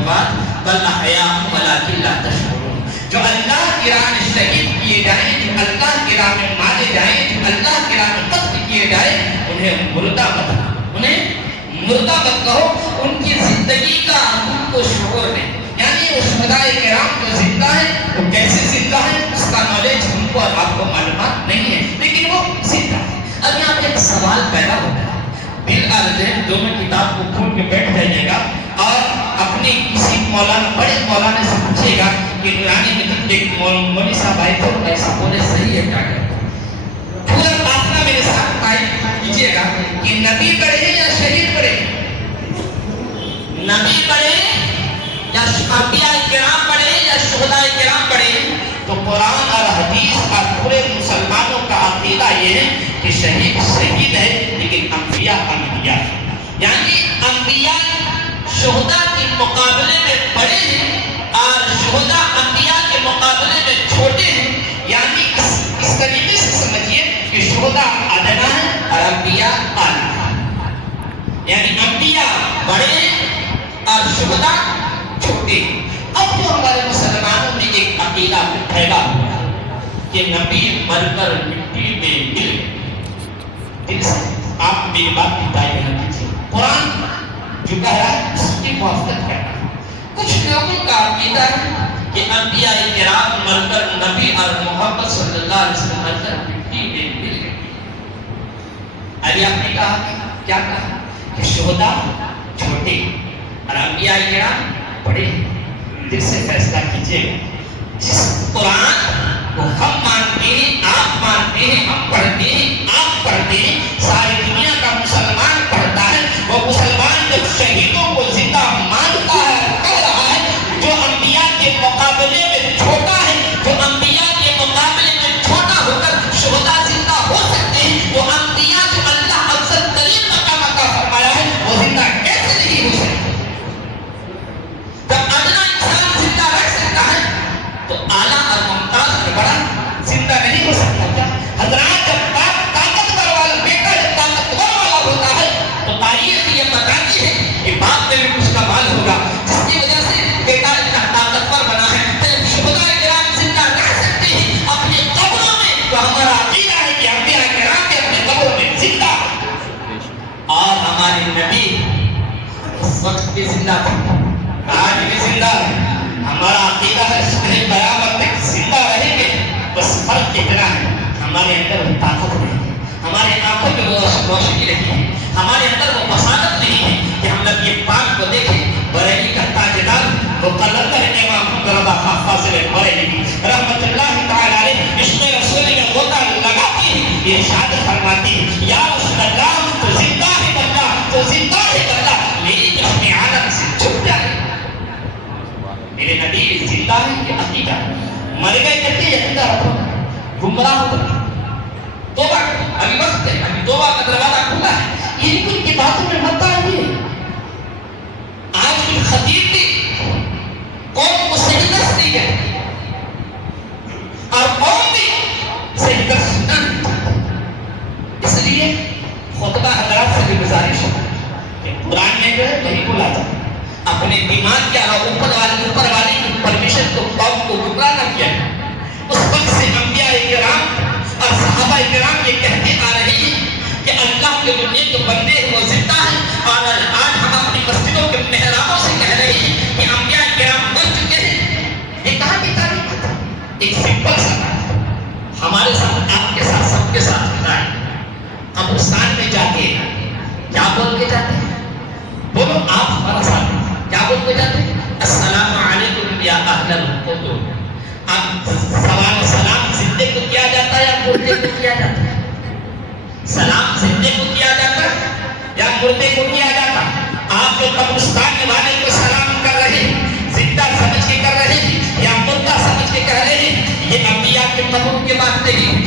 وفات بل احیاء ولکن لا تشعرون. جو اللہ کی راہ میں شہید کیے جائیں، جو اللہ کی راہ میں مارے جائیں، جو اللہ کی راہ میں قتل کیے جائیں، انہیں مردہ مت کہو، انہیں مردہ مت کہو. ان کی زندگی کا ان کو شعور نہیں. یعنی وہ شہدائے کرام جو زندہ ہیں وہ کیسے زندہ ہیں اس کا نالج ان کو اور آپ کو معلومات نہیں ہے، لیکن وہ زندہ ہے. اب یہاں پہ ایک سوال پیدا ہوتا ہے. دل اور ذہن دونوں کتاب کو کھول کے بیٹھ جائیے گا اور اپنے کسی مولانا بڑے مولانا سے پوچھے گا کہ نورانی مدد ایک مولوی صاحب آئے تھے ایسا بولے صحیح ہے کیا کہتے ہیں. پورا قافلہ میرے ساتھ قائم کیجیے گا کہ نبی پڑھے یا شہید پڑھے، نبی پڑھے یا انبیاء کرام پڑھے یا شہداء کرام پڑھے. تو قرآن اور حدیث اور پورے مسلمانوں کا عقیدہ یہ ہے کہ شہید شہید ہے لیکن انبیاء انبیاء، یعنی انبیاء شہداء کے مقابلے میں بڑے ہیں اور شہداء انبیاء کے مقابلے میں چھوٹے ہیں. یعنی اس طریقے سے سمجھیے کہ شہداء ادنا ہے اور انبیاء اعلیٰ ہیں، یعنی انبیاء بڑے ہیں اور شہداء چھوٹے ہیں. اب جو ہمارے مسلمانوں میں ایک عقیدہ پھیلا ہوا ہے کہ نبی مر کر مٹی میں مل گئے. دل سے آپ میری بات کی تائید نہ کیجیے، قرآن جو کہہ رہا ہے اس کی موافقت کرنا ہے. کچھ لوگوں کا عقیدہ ہے کہ انبیاء کرام مر کر نبی اور محمد صلی اللہ علیہ وسلم مر کر مٹی میں مل گئے. ابھی آپ نے کہا کیا کہا کہ شہداء چھوٹے اور انبیاء کرام بڑے. دل سے فیصلہ کیجیے گا جس قرآن کو ہم مانتے ہیں، آپ مانتے ہیں، ہم پڑھتے ہیں، آپ پڑھتے ہیں، ساری دنیا کا مسلمان پڑھتا ہے، وہ مسلمان جب شہیدوں کو زندہ مانتا ہے کہہ رہا ہے جو انبیاء کے مقابلے میں چھوٹا ہے، جو انبیاء کے مقابلے میں چھوٹا ہو کر شہداء زندہ ہو سکتے ہیں، وہ انبیاء جو اللہ افضل ترین مقام عطا فرمایا ہے وہ زندہ کیسے نہیں ہو سکتے. جب ادنا انسان زندہ رہ سکتا ہے تو اعلیٰ اور ممتاز سے بڑا زندہ نہیں ہو سکتا کیا؟ حضرات جب طاقتور والا بیٹا جب طاقتور والا ہوتا ہے تو تاریخ یہ بتاتی ہے کہ باپ میں بھی کچھ کمال ہوگا جس کی وجہ سے بیٹا اتنا طاقتور بنا ہے. شہداء کرام زندہ رہ سکتے ہیں اپنے قبروں میں. تو ہمارا عقیدہ ہے کہ انبیاء کرام بھی اپنے قبروں میں زندہ اور ہمارے نبی اس وقت بھی زندہ تھے، آج بھی زندہ ہے. ہمارا عقیدہ ہے صبح قیامت تک زندہ رہیں گے. بس فرق اتنا ہے ہمارے اندر وہ طاقت نہیں ہے، ہمارے آنکھوں میں وہ روشنی نہیں ہے، ہمارے اندر وہ مساعدت نہیں ہے کہ ہم نبی پاک کو دیکھیں. بریلی کا تاجدار وہ قلندر امام رضا خان فاضل بریلوی رحمۃ اللہ تعالی علیہ اس میں رسول میں غوطہ لگاتی ہے، ارشاد فرماتی ہے یا رسول اللہ تو زندہ ہے اللہ، تو زندہ ہے اللہ، میری جسم عالم سے چھپ جائے. میرے نبی زندہ ہے یہ عقیدہ ہے. مر گئے کہتے ہیں عقیدہ رکھو، گمراہ ہو گئے. توبہ ابھی وقت ہے، ابھی توبہ کا دروازہ کھلا ہے. یہ کچھ کی باتوں میں مت آئیے. آج کی خطیب بھی قوم کو صحیح درس نہیں ہے اور قوم بھی صحیح درس سننا نہیں چاہتی. اس لیے خطبہ حضرات سے بھی گزارش ہے کہ قرآن میں جو ہے وہی بولا جائے. اپنے دماغ کے اوپر والی کی پرمیشن کو قوم کو گمراہ نہ کیا. اس وقت سے انبیاء کرام اور صحابہ کرام یہ کہتے آ رہے ہیں کہ اللہ کے جو نیک بندے ہیں وہ زندہ ہیں. اور آج ہم اپنی مسجدوں کے محرابوں سے کہہ رہے ہیں کہ انبیاء کرام مر چکے ہیں. یہ کہاں کی تاریخ ہے؟ ایک سمپل سا بات ہمارے ساتھ آپ کے ساتھ سب کے ساتھ ہوتا ہے. قبرستان میں جا کے کیا بول کے جاتے ہیں؟ بولو آپ ہمارا ساتھ کیا بول کے جاتے ہیں؟ السلام علیکم یا اہل القبور. اب سوال سلام زندے کو کیا جاتا ہے یا مردے کو کیا جاتا ہے؟ سلام زندے کو کیا جاتا ہے یا مردے کو کیا جاتا ہے؟ آپ جو قبرستان کے والے کو سلام کر رہے ہیں زندہ سمجھ کے کر رہے ہیں یا مردہ سمجھ کے کہہ رہے ہیں؟ یہ انبیاء کے قبر کے بات نہیں.